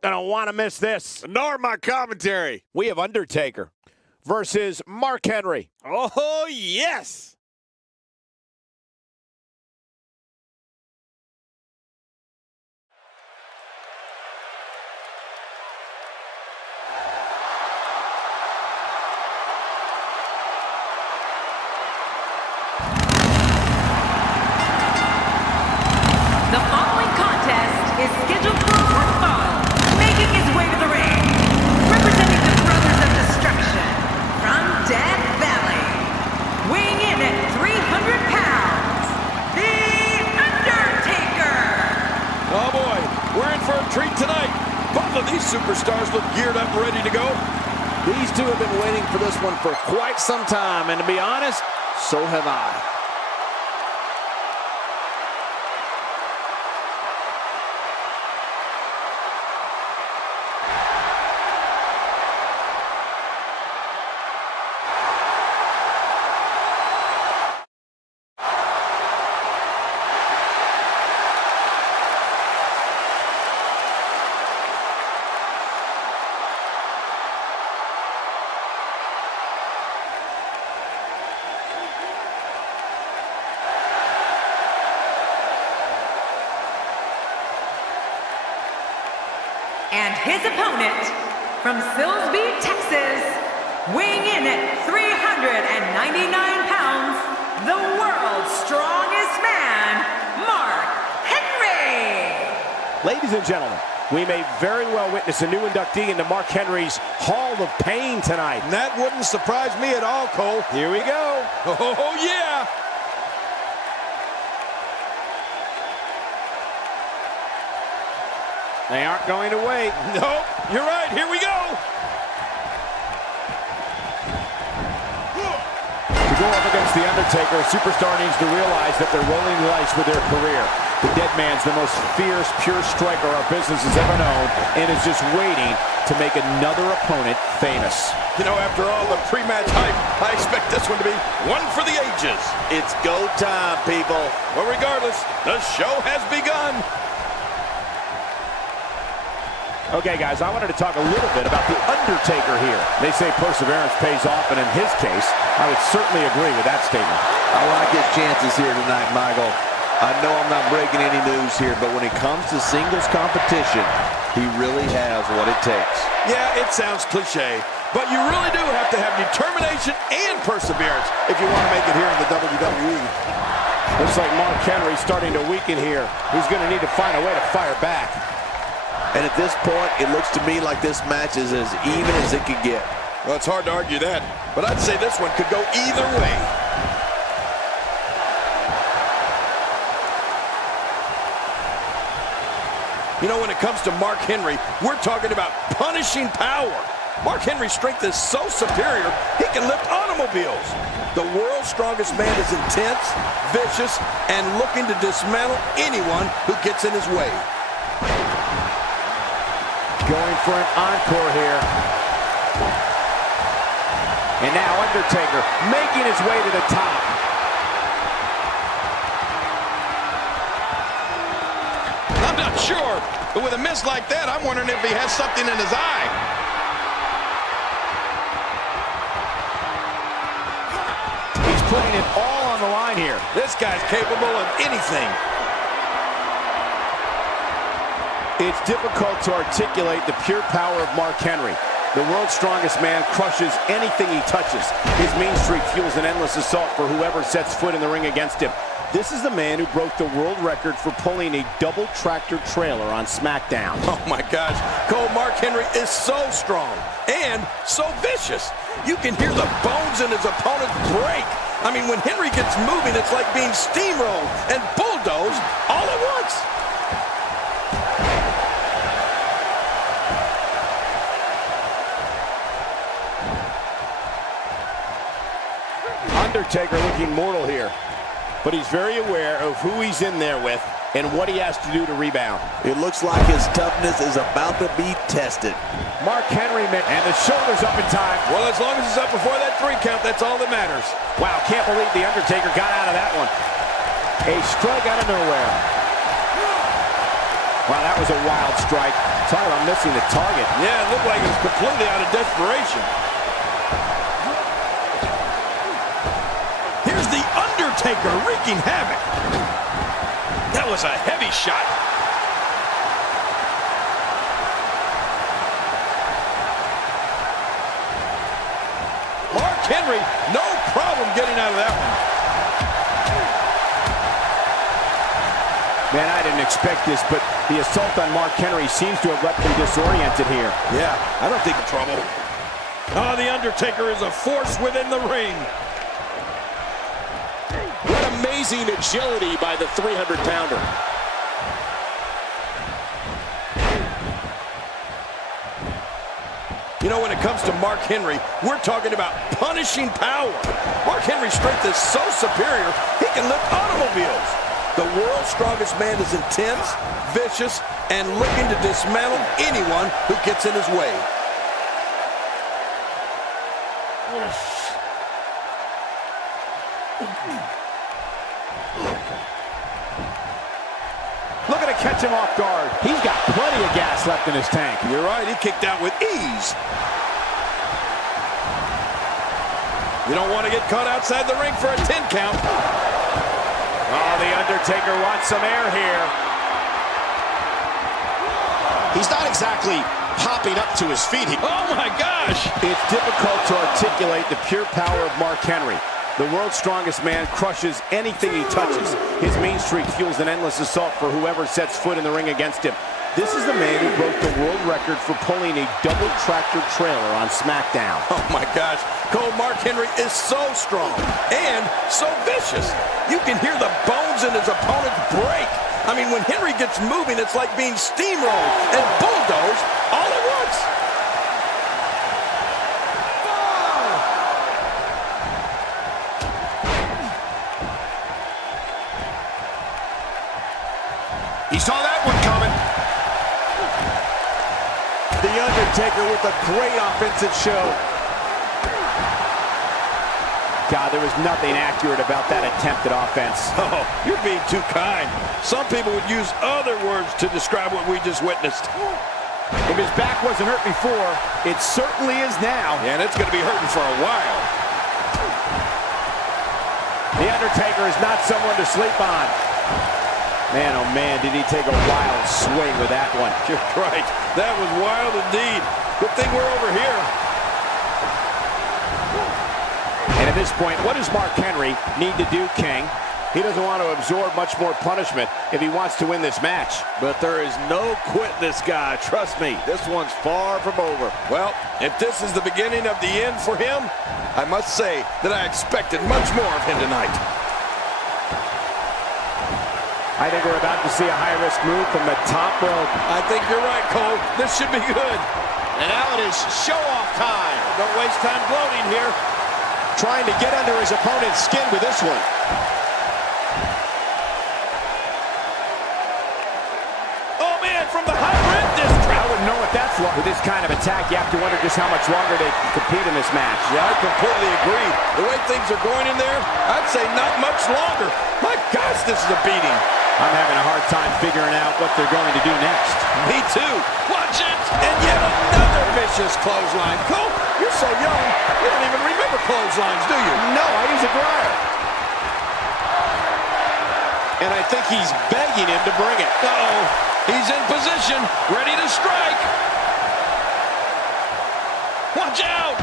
gonna want to miss this. Nor my commentary. We have Undertaker versus Mark Henry. Oh, yes. The following contest is scheduled for one fall, making his way to the ring, representing the Brothers of Destruction from Death Valley, weighing in at 300 pounds, The Undertaker. Oh, boy. We're in for a treat tonight. Both of these superstars look geared up and ready to go. These two have been waiting for this one for quite some time, and to be honest, so have I. And his opponent, from Silsbee, Texas, weighing in at 399 pounds, the world's strongest man, Mark Henry. Ladies and gentlemen, we may very well witness a new inductee into Mark Henry's Hall of Pain tonight. And that wouldn't surprise me at all, Cole. Here we go. Oh, yeah. They aren't going to wait. Nope, you're right. Here we go. To go up against The Undertaker, a superstar needs to realize that they're rolling the dice with their career. The Deadman's the most fierce, pure striker our business has ever known, and is just waiting to make another opponent famous. You know, after all the pre-match hype, I expect this one to be one for the ages. It's go time, people. But regardless, the show has begun. Okay, guys, I wanted to talk a little bit about The Undertaker here. They say perseverance pays off, and in his case, I would certainly agree with that statement. I like his chances here tonight, Michael. I know I'm not breaking any news here, but when it comes to singles competition, he really has what it takes. Yeah, it sounds cliche, but you really do have to have determination and perseverance if you want to make it here in the WWE. Looks like Mark Henry's starting to weaken here. He's going to need to find a way to fire back. And at this point, it looks to me like this match is as even as it could get. Well, it's hard to argue that, but I'd say this one could go either way. You know, when it comes to Mark Henry, we're talking about punishing power. Mark Henry's strength is so superior, he can lift automobiles. The world's strongest man is intense, vicious, and looking to dismantle anyone who gets in his way. Going for an encore here. And now Undertaker making his way to the top. I'm not sure, but with a miss like that, I'm wondering if he has something in his eye. He's putting it all on the line here. This guy's capable of anything. It's difficult to articulate the pure power of Mark Henry. The world's strongest man crushes anything he touches. His mean streak fuels an endless assault for whoever sets foot in the ring against him. This is the man who broke the world record for pulling a double tractor trailer on SmackDown. Oh my gosh, Cole, Mark Henry is so strong and so vicious. You can hear the bones in his opponent break. I mean, when Henry gets moving, it's like being steamrolled and bulldozed all at once. Undertaker looking mortal here, but he's very aware of who he's in there with and what he has to do to rebound. It looks like his toughness is about to be tested. Mark Henry, and the shoulder's up in time. Well, as long as it's up before that 3 count, that's all that matters. Wow, can't believe The Undertaker got out of that one. A strike out of nowhere. Wow, that was a wild strike. Talk about missing the target. Yeah, it looked like he was completely out of desperation. Here's the Undertaker wreaking havoc. That was a heavy shot. Mark Henry, no problem getting out of that one. Man, I didn't expect this, but the assault on Mark Henry seems to have left him disoriented here. Yeah, I don't think in trouble. Oh, the Undertaker is a force within the ring. What amazing agility by the 300-pounder. You know, when it comes to Mark Henry, we're talking about punishing power. Mark Henry's strength is so superior, he can lift automobiles. The world's strongest man is intense, vicious, and looking to dismantle anyone who gets in his way. Looking to catch him off guard. He's got plenty of gas left in his tank. You're right, he kicked out with ease. You don't want to get caught outside the ring for a 10 count. Oh, the Undertaker wants some air here. He's not exactly popping up to his feet. Oh my gosh! It's difficult to articulate the pure power of Mark Henry. The world's strongest man crushes anything he touches. His mean streak fuels an endless assault for whoever sets foot in the ring against him. This is the man who broke the world record for pulling a double tractor trailer on SmackDown. Oh my gosh, Cole, Mark Henry is so strong and so vicious. You can hear the bones in his opponent's break. I mean, when Henry gets moving, it's like being steamrolled and bulldozed all at once. He saw that one coming. The Undertaker with a great offensive show. God, there was nothing accurate about that attempted offense. Oh, you're being too kind. Some people would use other words to describe what we just witnessed. If his back wasn't hurt before, it certainly is now. Yeah, and it's going to be hurting for a while. The Undertaker is not someone to sleep on. Man, oh man, did he take a wild swing with that one. You're right. That was wild indeed. Good thing we're over here. And at this point, what does Mark Henry need to do, King? He doesn't want to absorb much more punishment if he wants to win this match. But there is no quit this guy. Trust me, this one's far from over. Well, if this is the beginning of the end for him, I must say that I expected much more of him tonight. I think we're about to see a high-risk move from the top rope. I think you're right, Cole. This should be good. And now it is show-off time. Don't waste time gloating here. Trying to get under his opponent's skin with this one. Oh, man, from the high-red district. I wouldn't know what that's like. With this kind of attack, you have to wonder just how much longer they can compete in this match. Yeah, I completely agree. The way things are going in there, I'd say not much longer. My gosh, this is a beating. I'm having a hard time figuring out what they're going to do next. Me too. Watch it. And yet another vicious clothesline. Cole, you're so young, you don't even remember clotheslines, do you? No, I use a dryer. And I think he's begging him to bring it. Uh-oh. He's in position, ready to strike. Watch out.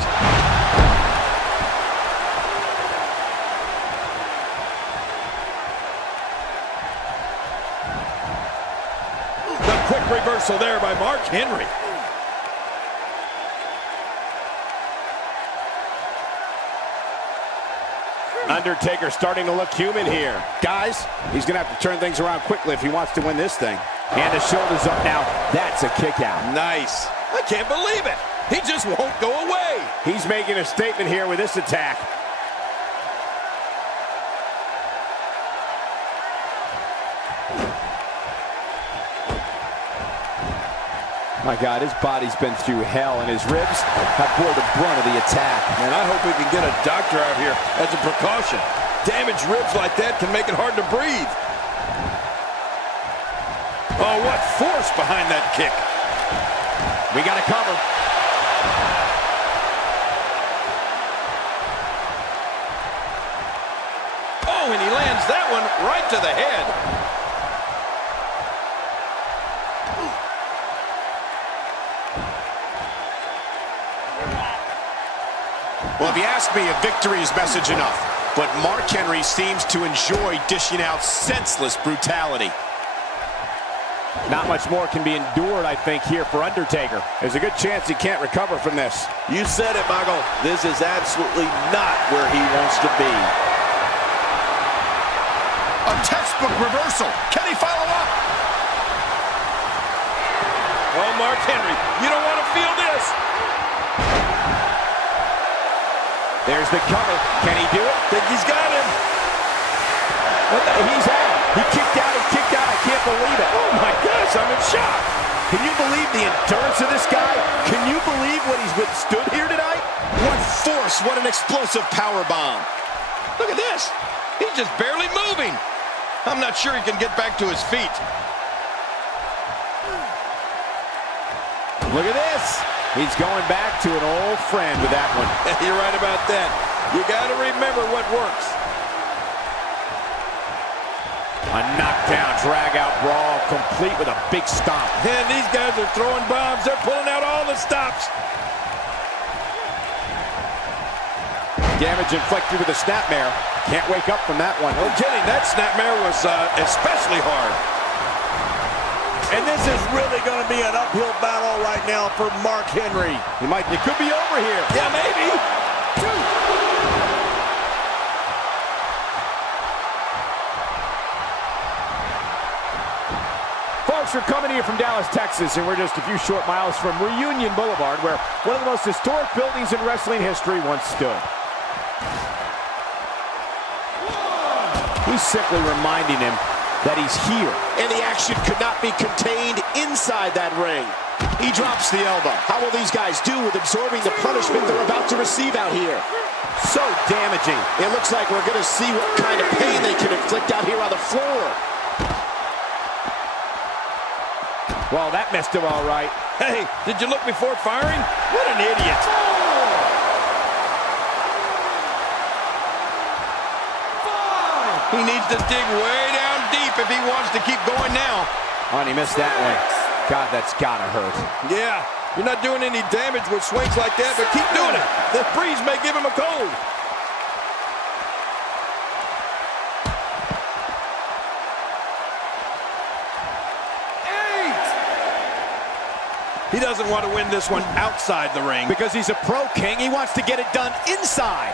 Quick reversal there by Mark Henry. Undertaker starting to look human here. Guys, he's going to have to turn things around quickly if he wants to win this thing. And his shoulders up now. That's a kick out. Nice. I can't believe it. He just won't go away. He's making a statement here with this attack. My God, his body's been through hell, and his ribs have bore the brunt of the attack. And I hope we can get a doctor out here as a precaution. Damaged ribs like that can make it hard to breathe. Oh, what force behind that kick. We got to cover. Oh, and he lands that one right to the head. Well, if you ask me, a victory is message enough. But Mark Henry seems to enjoy dishing out senseless brutality. Not much more can be endured, I think, here for Undertaker. There's a good chance he can't recover from this. You said it, Michael. This is absolutely not where he wants to be. A textbook reversal. Can he follow up? Oh, Mark Henry, you don't want to feel this. There's the cover. Can he do it? Think he's got him. He's out. He kicked out and kicked out. I can't believe it. Oh, my gosh, I'm in shock. Can you believe the endurance of this guy? Can you believe what he's withstood here tonight? What force, what an explosive power bomb. Look at this. He's just barely moving. I'm not sure he can get back to his feet. Look at this. He's going back to an old friend with that one. You're right about that. You got to remember what works. A knockdown, drag-out brawl, complete with a big stomp. And these guys are throwing bombs. They're pulling out all the stops. Damage inflicted with a snapmare. Can't wake up from that one. No kidding. That snapmare was especially hard. And this is really going to be an uphill battle right now for Mark Henry. It could be over here. Yeah, maybe. Folks, we're coming here from Dallas, Texas, and we're just a few short miles from Reunion Boulevard, where one of the most historic buildings in wrestling history once stood. He's simply reminding him that he's here. And the action could not be contained inside that ring. He drops the elbow. How will these guys do with absorbing the punishment they're about to receive out here? So damaging. It looks like we're going to see what kind of pain they can inflict out here on the floor. Well, that missed him all right. Hey, did you look before firing? What an idiot. He needs to dig way down deep if he wants to keep going now. Oh, and he missed that one. God, that's gotta hurt. Yeah, you're not doing any damage with swings like that, but keep doing it. The breeze may give him a cold. He doesn't want to win this one outside the ring. Because he's a pro king, he wants to get it done inside.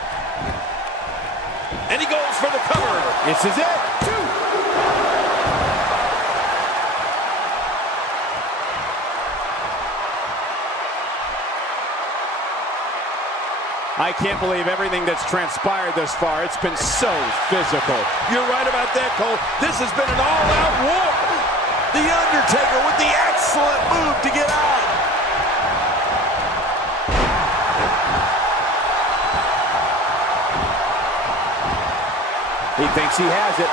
And he goes for the cover. This is it. I can't believe everything that's transpired thus far. It's been so physical. You're right about that, Cole. This has been an all-out war. The Undertaker with the excellent move to get out. He thinks he has it.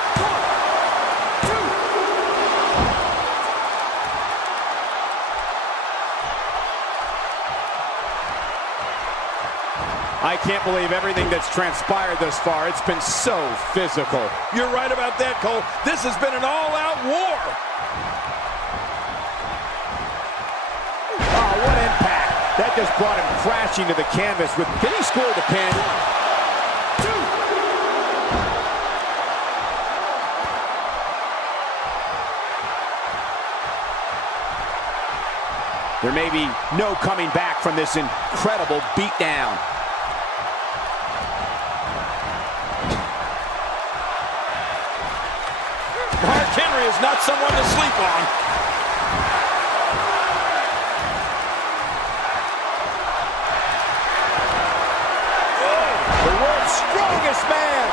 I can't believe everything that's transpired thus far. It's been so physical. You're right about that, Cole. This has been an all-out war. Oh, what impact. That just brought him crashing to the canvas. Can he score the pin? There may be no coming back from this incredible beatdown. Mark Henry is not someone to sleep on. Oh, the world's strongest man.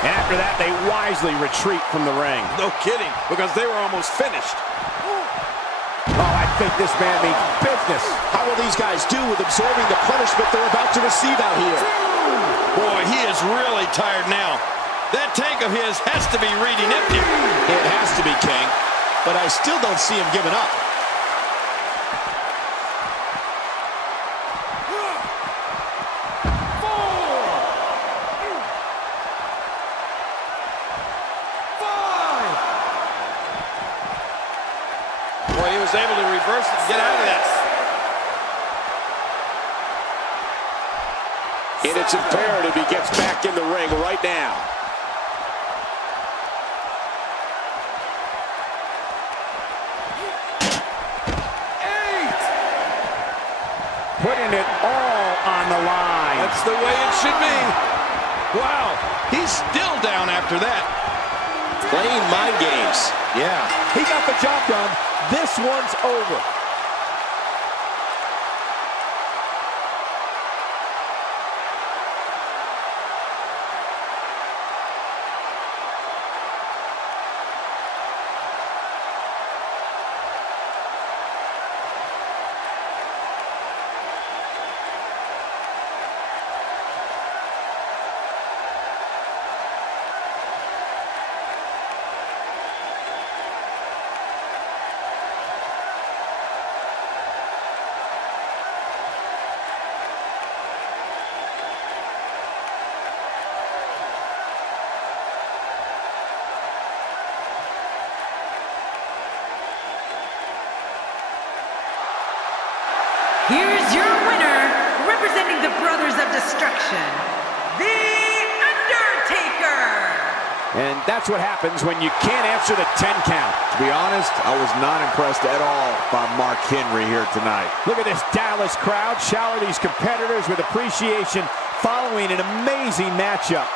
And after that, they wisely retreat from the ring. No kidding, because they were almost finished. Oh, I think this man means business. How will these guys do with absorbing the punishment they're about to receive out here? Boy, he is really tired now. That tank of his has to be reading empty. It has to be, King. But I still don't see him giving up. Boy, he was able to reverse it and get out of that. And it's imperative he gets back in the ring right now. Putting it all on the line. That's the way it should be. Wow, he's still down after that. Playing mind games. Yeah. He got the job done. This one's over. Here's your winner, representing the Brothers of Destruction, The Undertaker. And that's what happens when you can't answer the 10 count. To be honest, I was not impressed at all by Mark Henry here tonight. Look at this Dallas crowd shower these competitors with appreciation following an amazing matchup.